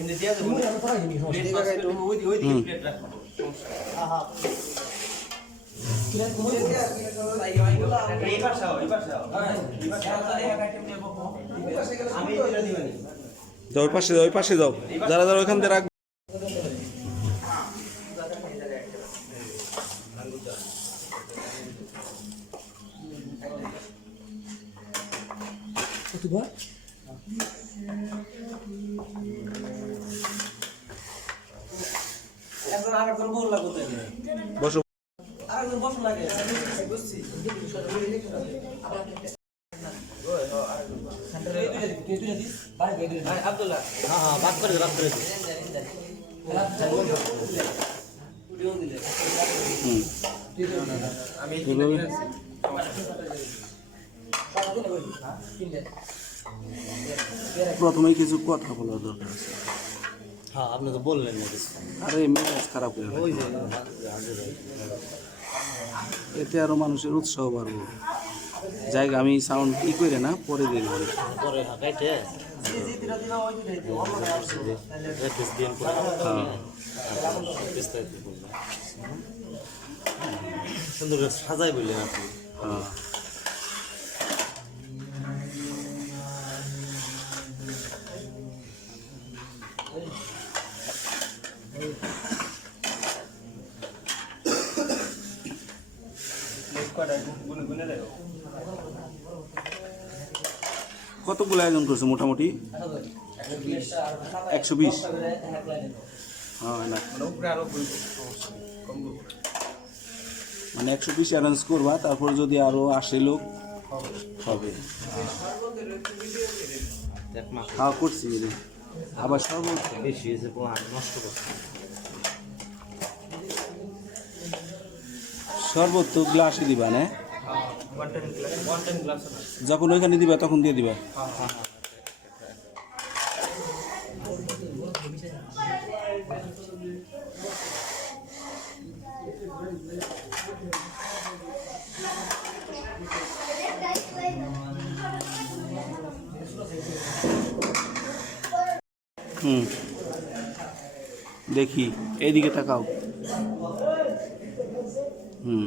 এমনি দিয়া দেবো ওই রাখব এই পাশে যাও ওই পাশে যাও ওই যাও। যারা যারা ওইখান দিয়ে রাখ কতবার বসো আব্দুল্লাহ হ্যাঁ হ্যাঁ বাদ করে বাদ করে আমি এভাবে প্রথমেই কিছু কথা বলার দরকার আছে। হ্যাঁ আপনি তো বললেন আরে মেজাজ খারাপ হয়ে ওই। যে এতে আরও মানুষের উৎসাহ বাড়বো। জায়গা আমি সাউন্ড কি করে না পরে এপিস দিন পরে হ্যাঁ সুন্দর সাজাই বললেন আপনি। হ্যাঁ। কতগুলো আয়োজন করছে মোটামুটি? একশো বিশ। হ্যাঁ মানে একশো বিশ অ্যারেঞ্জ করবা, তারপর যদি আরও আসে লোক, হবে। খাওয়া করছি। আবার সব বেশি গ্লাসে দিবা, না? যখন ওইখানে দিবা তখন দিয়ে দিবা। হুম। দেখি এইদিকে তাকাও। হুম।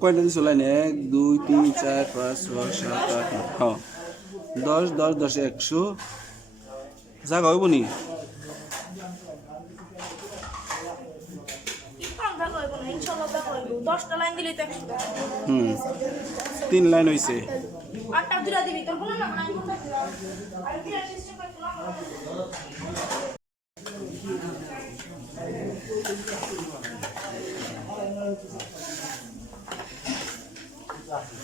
কয়টা দিছো লাইন? এক দুই তিন চার পাঁচ ছয় সাত আট হ্যাঁ দশ দশ দশে একশো। জাগা হইব নি? হুম। তিন লাইন হইছে। Thank you.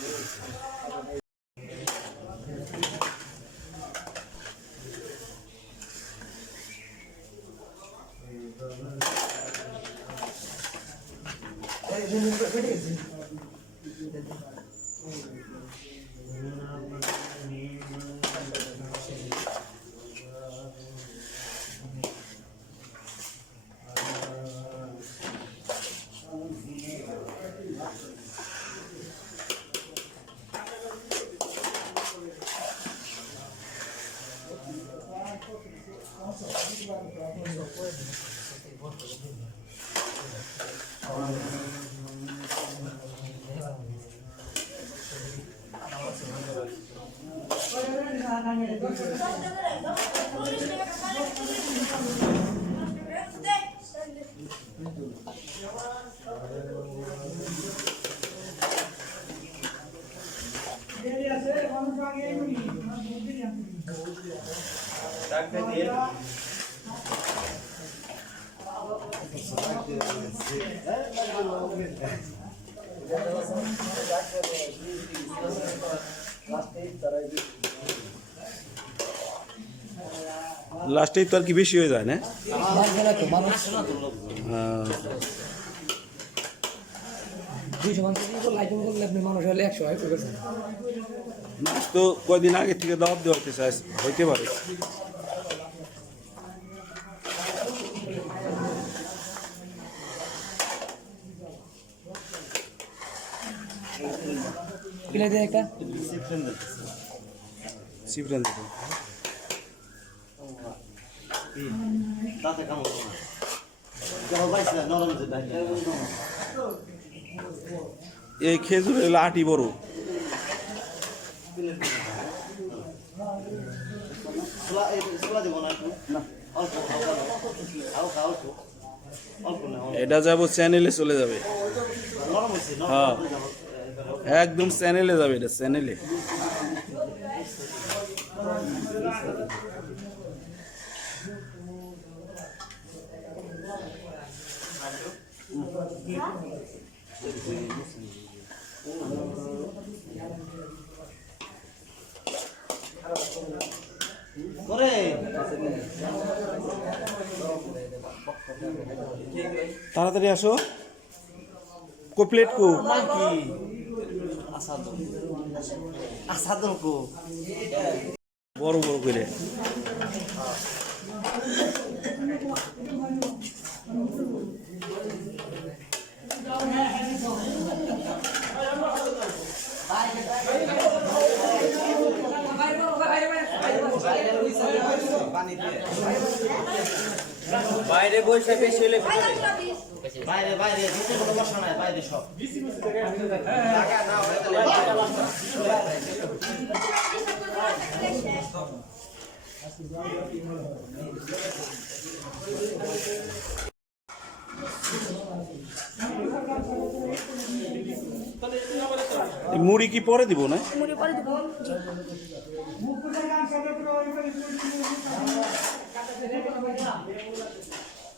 লাস্টেই তো আর কি বেশি হয়ে যায় না হ্যাঁ। দুইশো মানুষ লাইটিং করলে আপনি মানুষ হলে একশো হয় করেছেন নাচ তো কয়দিন আগে থেকে দাওয়াত দেওয়া হইতে চায় হইতে পারে। কিলে দিয়ে একটা। সিফরেন থেকে তাতে না। এই খেজুরের লাঠি বড়। এটা যাব চ্যানেলে চলে যাবে হ্যাঁ। একদম চ্যানেলে যাবে এটা চ্যানেলে করে তাড়াতাড়ি আসো। কো প্লেট কো কি আসাদন আসাদন কো। বড় বড় করে। বাইরে বসে বেশি হলে বাইরে বাইরে ভিতরে কোনো বসা নাই বাইরে সব। মুড়ি কি পরে দিব না? মুড়ি পরে দিব।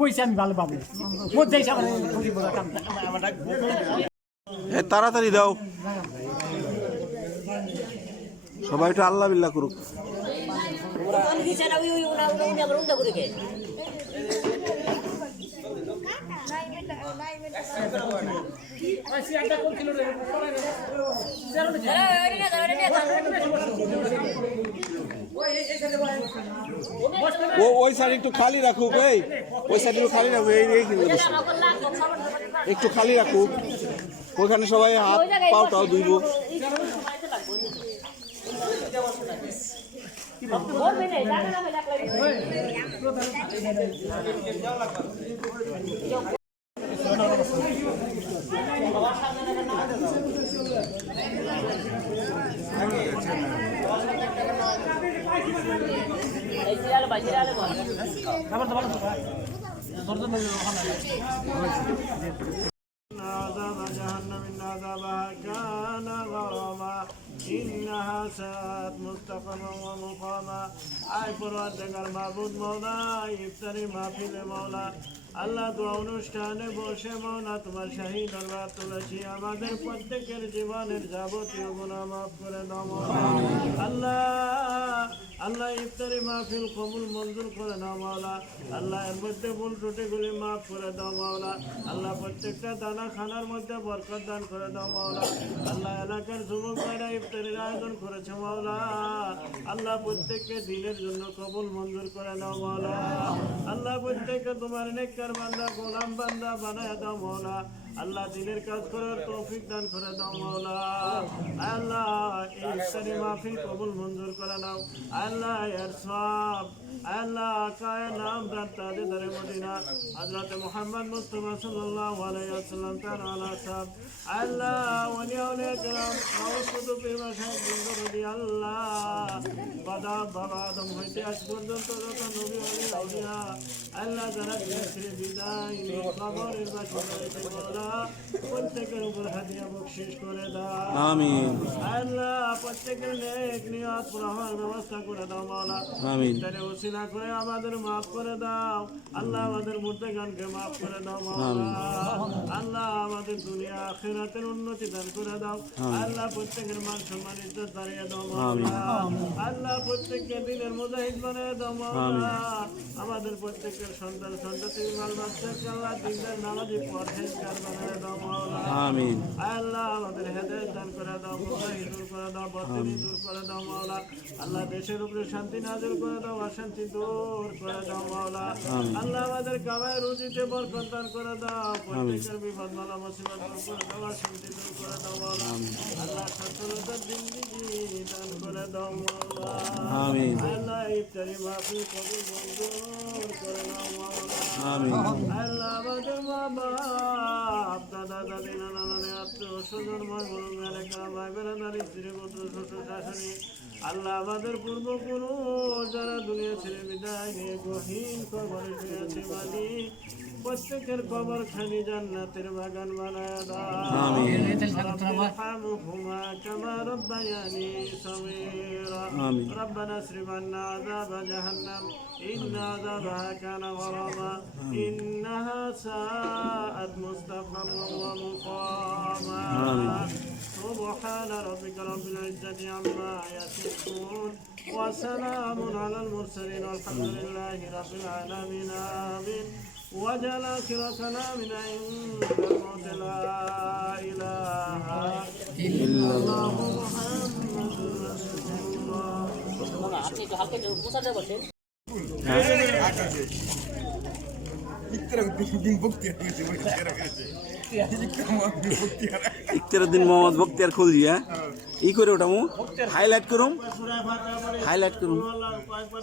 বইছি আমি ভালো পাবো তাড়াতাড়ি দাও সবাই একটু আল্লাহ বিল্লাহ করুক ও, ওই সাইড একটু খালি রাখুক, এই। ওই সাইড একটু খালি রাখুক, এই একটু খালি রাখুক। ওইখানে সবাই হাত, পাও টাও ধুইব عذاب جهنم إن عذابها كان غراما إنها ساءت مستقرا ومقاما আয় পরওয়ারদেগার মাহবুদ মৌলা ইফতারি মাহফিলে মৌলা। আল্লাহ দোয়া অনুষ্ঠানে বসে মৌলা তোমার শাহী দরবার তুলসী আমাদের প্রত্যেকের জীবনের যাবতীয় গুণা মাফ করে দাও আল্লাহ আল্লাহ ইফতারি মাহফিল কবুল মঞ্জুর করে দাও আল্লাহ এর মধ্যে ভুল ত্রুটিগুলি মাফ করে দাও আল্লাহ প্রত্যেকটা দানা খানার মধ্যে বরকত দান করে দাও আল্লাহ এলাকার যুবক ভাইরা ইফতারির আয়োজন করেছে মাওলা আল্লাহ প্রত্যেককে দিনের জন্য কবুল মঞ্জুর করে দাও মাওলা। আল্লাহ প্রত্যেককে তোমার নেককার বান্দা, গোলাম বান্দা বানায় দাও, মাওলা। আল্লাহ দিনের কাজ করার তৌফিক দান করে দাও মাওলা আল্লাহ এই ইফতারি মাহফিল কবুল মঞ্জুর করে নাও আল্লাহ এর সব আল্লাহ কায় নাম দান তাদের দরে মদিনা হযরত মুহাম্মদ মুস্তাফা সাল্লাল্লাহু আলাইহি ওয়াসাল্লাম তার আলা সাহেব আল্লাহ ওলি আউলিয়া کرام মাওসুদ পীর মাশাইখ বিন্দুরদি আল্লাহ বাদা বাবা আদম হইতে আজ পর্যন্ত যত নবী ওলি আউলিয়া আল্লাহ যারা দিয়েছে বিদায় নিয়ে কবরের বাসা হইতে বলা প্রত্যেকের উপর হাদিয়া বকশিস করে দাও। আমিন। আল্লাহ প্রত্যেকের নেক নিয়াত পুরো ব্যবস্থা করে দাও মাওলা। আমিন। তারে ওসিলা করে আমাদের মাফ করে দাও। আল্লাহ আমাদের মুর্দেগানকে মাফ করে দাও মাওলা। আল্লাহ আমাদের দুনিয়া আখিরাতের উন্নতি দান করে দাও। আল্লাহ প্রত্যেকের মান সম্মান ইজ্জত বাড়িয়ে দাও মাওলা। আল্লাহ প্রত্যেককে দিনের মুজাহিদ বানিয়ে দাও মাওলা। আমাদের প্রত্যেকের সন্তান সন্ততি মাল বাচ্চাকে আল্লাহ দিনের নামাজি দাও মাওলা আমিন আল্লাহ আমাদের হেদায়ত দান করে দাও মুজাহি দূর করে দাও বর্তনি দূর করে দাও মাওলা আল্লাহ দেশের উপরে শান্তি নাজিল করে দাও অশান্তি দূর করে দাও মাওলা আল্লাহ আমাদের কামায় রুজিতে বরকত দান করে দাও প্রত্যেকের বিপদ মালা মুসিবত দূর করে দাও অশান্তি দূর করে দাও মাওলা আল্লাহ সচ্ছলতার জিন্দিগি দান করে দাও মাওলা আমিন আল্লাহ ইফতারি মাহফিল কবুল মঞ্জুর করে নাও মাওলা আমিন আল্লাহ আমাদের মা আপনাদা দাদি নানা নানে আত্মীয় স্বজনময় বরুণারে ভাই বেড়াদারি স্ত্রী পুত্র শ্বশুর শাশুড়ি আল্লাহ আমাদের পূর্বপুরুষ যারা দুনিয়া ছেড়ে বিদায় নিয়ে গহীন কবরে শুয়েছে বালি প্রত্যেকের কবর খানি জান্নাতের বাগান বানায় রব্বানা শ্রীমান্না আযাব سبحان ربك رب العزة عما يصفون وسلام على المرسلين والحمد لله رب العالمين آمين. وجل آخر كلامنا عند الموت لا إله إلا الله محمد رسول الله ইকতের দিন মোহাম্মদ বক্তিয়ার খুলজি হ্যাঁ? ই করে ওটামু হাইলাইট করুম। হাইলাইট করুম। আল্লাহ কয়েকবার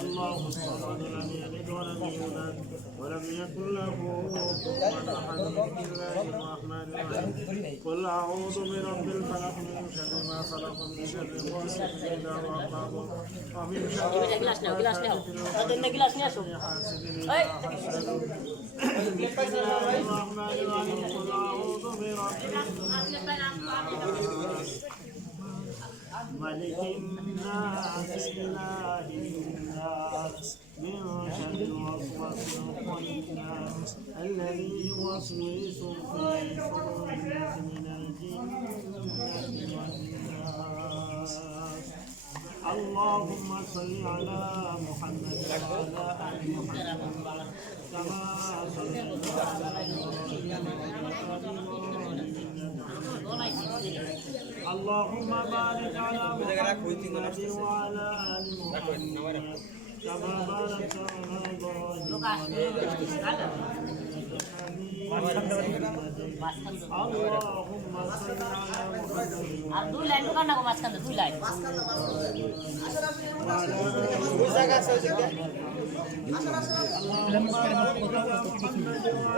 الله الصمد لم يلد ولم يولد ولم يكن له كفوا احد بسم الله الرحمن الرحيم قل اعوذ برب الفلق من شر ما خلق من شر غاسق اذا وقب ومن شر حاسد اذا حسد بسم الله الرحمن الرحيم قل اعوذ برب ملك الناس إله من شر الوسواس الخناس الذي يوسوس في صدور من الجنة والناس اللهم صل على محمد وعلى آل محمد. كما صليت على إبراهيم اللهم بارك على محمد وعلى آل محمد. كما باركت على إبراهيم اللهم صل على محمد আর দুই লাইন দোকান না গো মাঝখানে দুই লাইন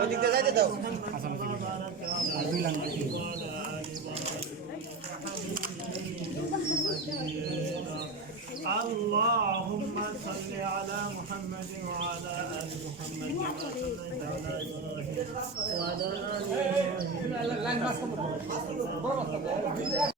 ওদিক দিয়ে যাইতে দাও اللهم صل على محمد وعلى آل محمد كما صليت على وعلى آل إبراهيم.